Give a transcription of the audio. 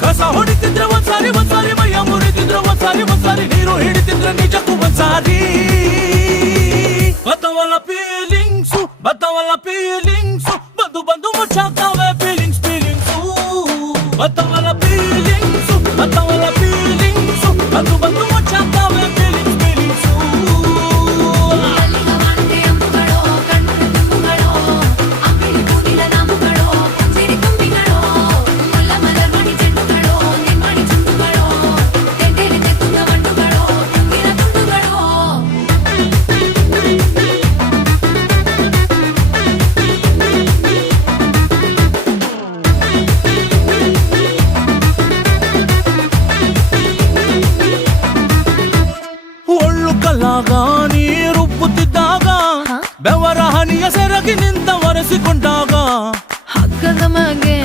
ಕಸ ಹೊಡಿತಿದ್ರೆ ಒಂದ್ಸಾರಿ ಮೈಯ ಮುರಿತಿದ್ರೆ ಒಂದ್ಸಾರಿ ನೀರು ಹಿಡಿತಿದ್ರೆ ನಿಜಕ್ಕೂ ಒಂದ್ಸಾರಿ ಬತ್ತವಲ್ಲ ಫೀಲಿಂಗ್ಸು ಬಂದು ಮುಚ್ಚಾಕವೆ ಫೀಲಿಂಗ್ಸು ಬತ್ತವಲ್ಲ ಫೀಲಿಂಗ್ಸು ಬಂದು ಮುಚ್ಚಾಕವೆ ಫೀಲಿಂಗ್ಸು ನೀರುಬ್ಬುತ್ತಿದ್ದಾಗ ಬೆವರ ಹನಿಯ ಸೆರಗಿ ನಿಂತ ಒರೆಸಿಕೊಂಡಾಗ ಹಗ್ಗದ ಮಗೆ